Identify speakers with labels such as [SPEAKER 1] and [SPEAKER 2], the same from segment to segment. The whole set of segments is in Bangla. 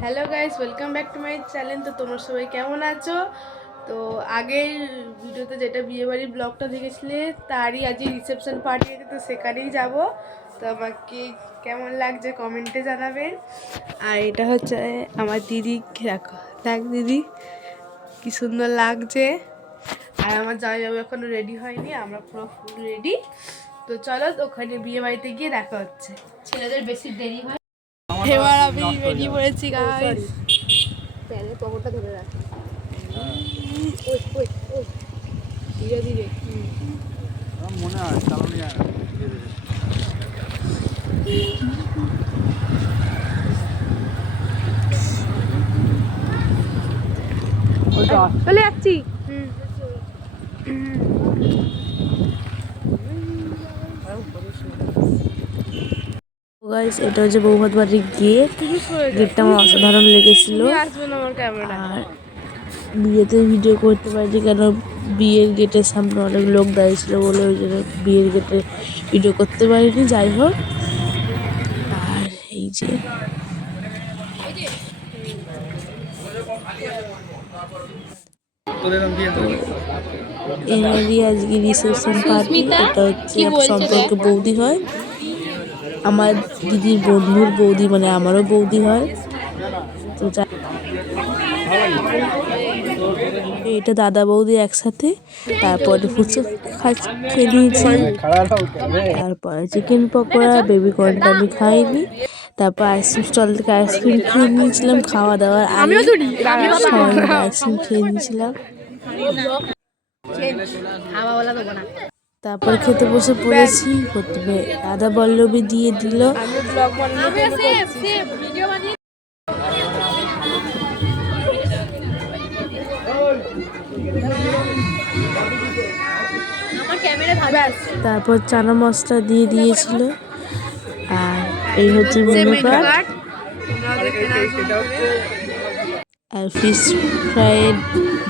[SPEAKER 1] Hello guys welcome back to my channel তো তোমরা সবাই কেমন আছো? তো আগের ভিডিওতে যেটা বিয়েবাড়ির ব্লগটা দেখেছিলে, তারই আজকে রিসেপশন পার্টি আছে, তো সেখানেই যাব। তো আমাকে কেমন লাগছে কমেন্টে জানাবেন। আর এটা হচ্ছে আমার দিদি, দেখো, দেখ দিদি, কি সুন্দর লাগছে। আর আমার জামাইবাবু এখনও রেডি হয়নি, আমরা পুরো ফুল রেডি তো চলো, ওখানে বিয়ে বাড়িতে গিয়ে দেখা হচ্ছে।
[SPEAKER 2] ছেলেদের বেশি দেরি হয়।
[SPEAKER 1] এবার আমি বেরিয়ে পড়েছি গাইস
[SPEAKER 2] প্যানের পকেটটা ধরে রাখ।
[SPEAKER 1] ধীরে ধীরে।
[SPEAKER 3] মনে হয় চালানো যায় না
[SPEAKER 1] চলে যাচ্ছি।
[SPEAKER 4] গাইস এটা হচ্ছে বৌভাত বাড়ির গেট গেটটা আমার অসাধারণ লেগেছিল। আর বিয়েতে ভিডিও করতে পারিনি কেন? বিয়ের গেটের সামনে অনেক লোক দাঁড়িয়েছিল বলে ওই জন্য বিয়ের গেটে ভিডিও করতে পারিনি যাই হোক। আর এই যে এনারই আজকে রিসেপশন পার্টি এটা হচ্ছে সম্পর্কে বৌদি হয়। আমার দিদির বন্ধুর বৌদি মানে আমারও বৌদি হয়। তো এটা দাদা বৌদি একসাথে তারপরে ফুচকা খেয়ে নিয়েছি। তারপরে চিকেন পকোড়া বেবি কর্নটা আমি খাইনি। তারপর আইসক্রিম স্টল থেকে আইসক্রিম খেয়ে নিয়েছিলাম খাওয়া দাওয়ার সবাই আইসক্রিম খেয়ে নিয়েছিলাম। তারপর খেতে বসে পড়েছি প্রথমে রাধা বল্লভী দিয়ে দিল। তারপর চানা মশলা দিয়ে দিয়েছিল। আর এই হচ্ছে মেনু কার্ড আর ফিশ ফ্রাই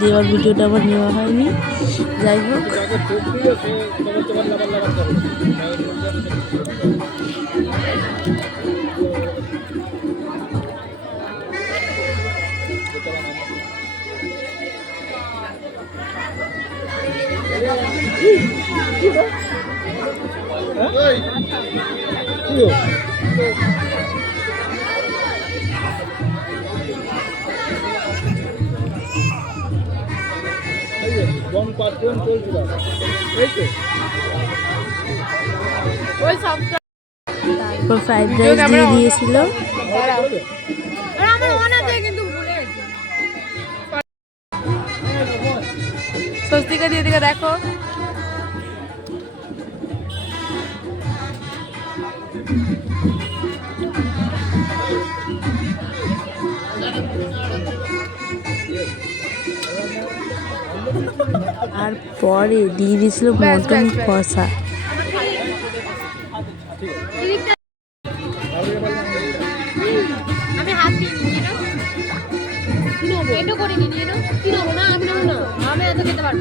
[SPEAKER 4] দেওয়ার ভিডিওটা আমার নেওয়া হয়নি যাই হোক
[SPEAKER 3] বম পার্টন চলছিল। এই তো।
[SPEAKER 1] ওই সব
[SPEAKER 4] তারপর ফ্রাইড রাইস দিয়ে দিয়েছিল।
[SPEAKER 2] আমার আছে কিন্তু ভুলে গেছি।
[SPEAKER 1] স্বস্তিকা দিয়ে দিকে দেখো।
[SPEAKER 4] আর পরে দিয়ে দিয়েছিল মটন। কষা।
[SPEAKER 2] এটা করে নিয়ে না? আমি না। আমি এত খেতে পারব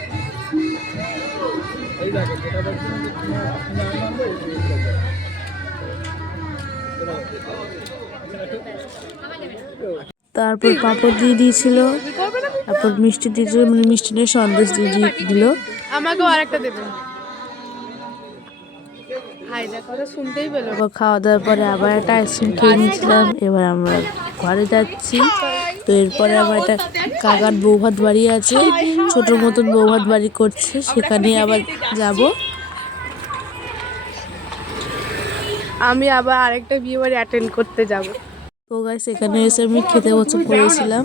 [SPEAKER 4] তারপর পাঁপড় দিয়ে দিয়েছিল। তারপর মিষ্টি দিয়েছিল মানে মিষ্টি নিয়ে সন্দেশ দিয়ে দিয়ে দিল।
[SPEAKER 1] আমাকেও আরেকটা দেবে।
[SPEAKER 4] খাওয়া দাওয়ার পরে আবার একটা আইসক্রিম খেয়ে নিয়েছিলাম। এবার আমরা ঘরে যাচ্ছি। তো এরপরে আমার একটা কাকার বৌভাত বাড়ি আছে। ছোট মতন বৌভাত বাড়ি করছে সেখানে আবার যাব।
[SPEAKER 1] আমি আবার আরেকটা বিয়ে বাড়ি অ্যাটেন্ড করতে যাব।
[SPEAKER 4] তো গাইস এখানে এসে আমি খেতে বসে পড়েছিলাম।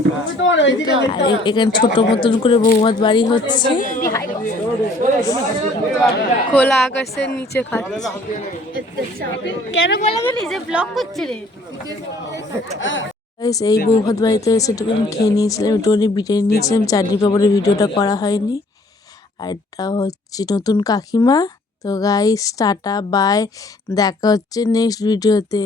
[SPEAKER 4] আর এখানে ছোট মতন করে বৌভাত বাড়ি হচ্ছে।
[SPEAKER 1] খোলা আকাশের নিচে খাচ্ছে।
[SPEAKER 2] কেন বলা বলি যে ব্লগ করছে রে?
[SPEAKER 4] এই বৌভাত বাড়িতে এসে একটুখানি খেয়ে নিয়েছিলাম একটুখানি বিরিয়ানি নিয়েছিলাম। চাটনি পাপড়ের ভিডিওটা করা হয়নি। আর এটা হচ্ছে নতুন কাকিমা। তো গাইস টাটা বাই দেখা হচ্ছে নেক্সট ভিডিওতে